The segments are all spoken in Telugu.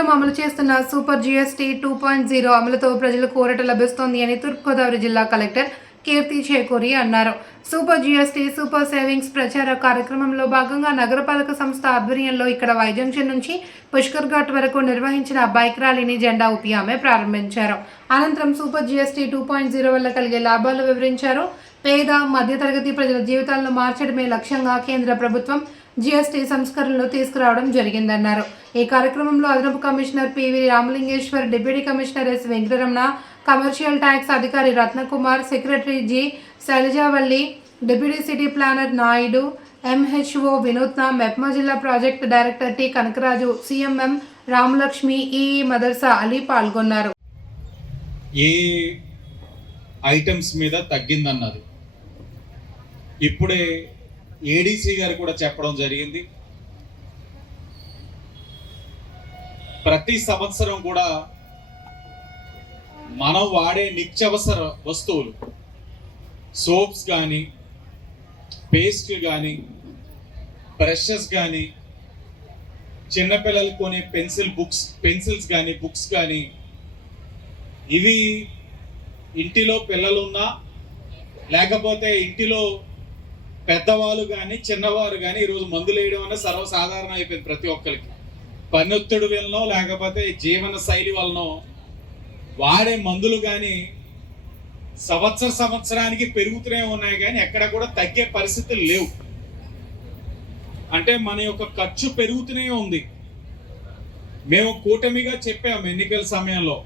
కేంద్రం అమలు చేస్తున్న super GST two point zero అమలుతో ప్రజలకు ఊరట లభిస్తోంది అని తూర్పుగోదావరి జిల్లా కలెక్టర్ కీర్తి చేకూరి అన్నారు. సూపర్ జీఎస్టీ సూపర్ సేవింగ్స్ ప్రచార కార్యక్రమంలో భాగంగా నగరపాలక సంస్థ ఆధ్వర్యంలో ఇక్కడ వైజంక్షన్ నుంచి పుష్కర్ ఘాట్ వరకు నిర్వహించిన బైక్ ర్యాలీని జెండా ఊపి ఆమె ప్రారంభించారు. అనంతరం super GST two point zero వల్ల కలిగే లాభాలు వివరించారు. పేద మధ్యతరగతి ప్రజల జీవితాలను మార్చడమే లక్ష్యంగా కేంద్ర ప్రభుత్వం జీఎస్టీ సంస్కరణలు తీసుకురావడం జరిగిందన్నారు. ఈ కార్యక్రమంలో అదనపు commissioner PV Ramalingeswar deputy commissioner S. Venkataramana commercial tax అధికారి Ratnakumar secretary G. Sailajavalli deputy city planner Naidu MHO Vinootna Mepma జిల్లా project director T. Kanakaraju CMM Ramalakshmi E. Madarsa Ali పాల్గొన్నారు. ఏ ఐటమ్స్ మీద తగ్గిందన్నది ఇప్పుడే ఏడీసీ గారు కూడా చెప్పడం జరిగింది. ప్రతి సంవత్సరం కూడా మనం వాడే నిత్యవసర వస్తువులు సోప్స్ కానీ పేస్ట్లు కానీ బ్రషెస్ కానీ చిన్నపిల్లలు కొనే పెన్సిల్ బుక్స్ పెన్సిల్స్ కానీ బుక్స్ కానీ ఇవి ఇంటిలో పిల్లలున్నా లేకపోతే ఇంటిలో పెద్దవాళ్ళు కానీ చిన్నవారు కానీ ఈరోజు మందులు వేయడం అనేది సర్వసాధారణం అయిపోయింది ప్రతి ఒక్కరికి. పనొత్తుడు వలనో లేకపోతే జీవన శైలి వలనో వాడే మందులు కానీ సంవత్సర సంవత్సరానికి పెరుగుతూనే ఉన్నాయి కానీ ఎక్కడ కూడా తగ్గే పరిస్థితులు లేవు. అంటే మన యొక్క ఖర్చు పెరుగుతూనే ఉంది. మేము కూటమిగా చెప్పాము ఎన్నికల సమయంలో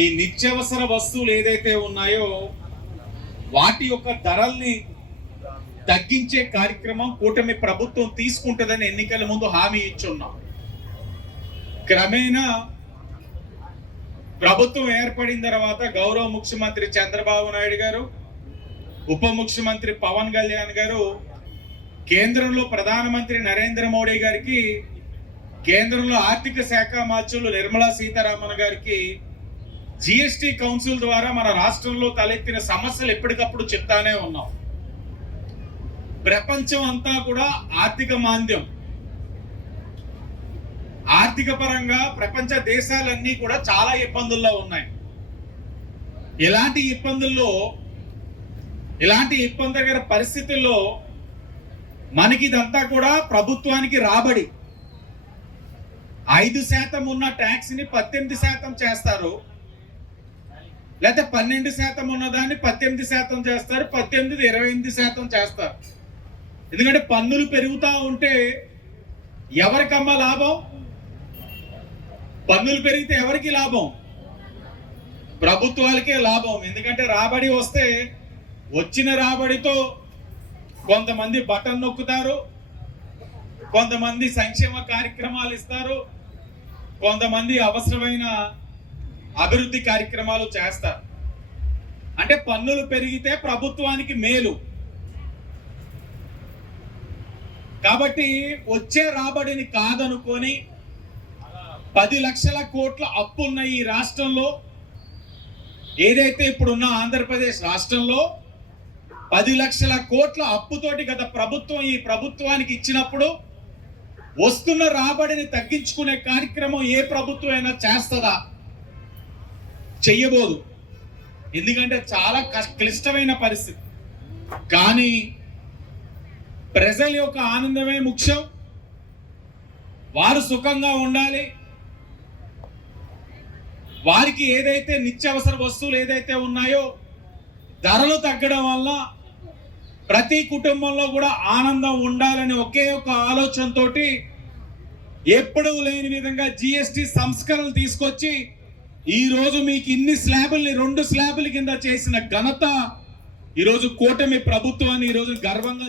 ఈ నిత్యావసర వస్తువులు ఏదైతే ఉన్నాయో వాటి యొక్క ధరల్ని తగ్గించే కార్యక్రమం కూటమి ప్రభుత్వం తీసుకుంటుందని ఎన్నికల ముందు హామీ ఇచ్చున్నాం. క్రమేణా ప్రభుత్వం ఏర్పడిన తర్వాత గౌరవ ముఖ్యమంత్రి చంద్రబాబు నాయుడు గారు ఉప ముఖ్యమంత్రి పవన్ కళ్యాణ్ గారు కేంద్రంలో ప్రధానమంత్రి నరేంద్ర మోడీ గారికి కేంద్రంలో ఆర్థిక శాఖ మార్చులు నిర్మలా సీతారామన్ గారికి జిఎస్టి కౌన్సిల్ ద్వారా మన రాష్ట్రంలో తలెత్తిన సమస్యలు ఎప్పటికప్పుడు చెప్తానే ఉన్నాం. ప్రపంచం అంతా కూడా ఆర్థిక మాంద్యం. ఆర్థిక పరంగా ప్రపంచ దేశాలన్నీ కూడా చాలా ఇబ్బందుల్లో ఉన్నాయి. ఇలాంటి ఇబ్బందుల్లో ఇలాంటి ఇబ్బందికర పరిస్థితుల్లో మనకి ఇదంతా కూడా ప్రభుత్వానికి రాబడి ఐదు శాతం ఉన్న ట్యాక్స్ని పద్దెనిమిది శాతం చేస్తారు. లేకపోతే పన్నెండు శాతం ఉన్నదాన్ని పద్దెనిమిది శాతం చేస్తారు పద్దెనిమిది ఇరవై ఎనిమిది శాతం చేస్తారు. ఎందుకంటే పన్నులు పెరుగుతూ ఉంటే ఎవరికమ్మా లాభం? పన్నులు పెరిగితే ఎవరికి లాభం? ప్రభుత్వాలకే లాభం. ఎందుకంటే రాబడి వస్తే వచ్చిన రాబడితో కొంతమంది బటన్ నొక్కుతారు కొంతమంది సంక్షేమ కార్యక్రమాలు ఇస్తారు కొంతమంది అవసరమైన అభివృద్ధి కార్యక్రమాలు చేస్తారు. అంటే పన్నులు పెరిగితే ప్రభుత్వానికి మేలు. కాబట్టి వచ్చే రాబడిని కాదనుకొని పది లక్షల కోట్ల అప్పున్న ఈ రాష్ట్రంలో. ఏదైతే ఇప్పుడున్న ఆంధ్రప్రదేశ్ రాష్ట్రంలో పది లక్షల కోట్ల అప్పుతోటి గత ప్రభుత్వం ఈ ప్రభుత్వానికి ఇచ్చినప్పుడు వస్తున్న రాబడిని తగ్గించుకునే కార్యక్రమం ఏ ప్రభుత్వం అయినా చేస్తుందా? చెయ్యబోదు. ఎందుకంటే చాలా క్లిష్టమైన పరిస్థితి. కానీ ప్రజల యొక్క ఆనందమే ముఖ్యం. వారు సుఖంగా ఉండాలి. వారికి ఏదైతే నిత్యావసర వస్తువులు ఏదైతే ఉన్నాయో ధరలు తగ్గడం వల్ల ప్రతి కుటుంబంలో కూడా ఆనందం ఉండాలని ఒకే ఒక ఆలోచనతోటి ఎప్పుడూ లేని విధంగా జిఎస్టి సంస్కరణలు తీసుకొచ్చి ఈ రోజు మీకు ఇన్ని స్లాబుల్ని రెండు స్లాబుల కింద చేసిన ఘనత ఈరోజు కూటమి ప్రభుత్వాన్ని ఈరోజు గర్వంగా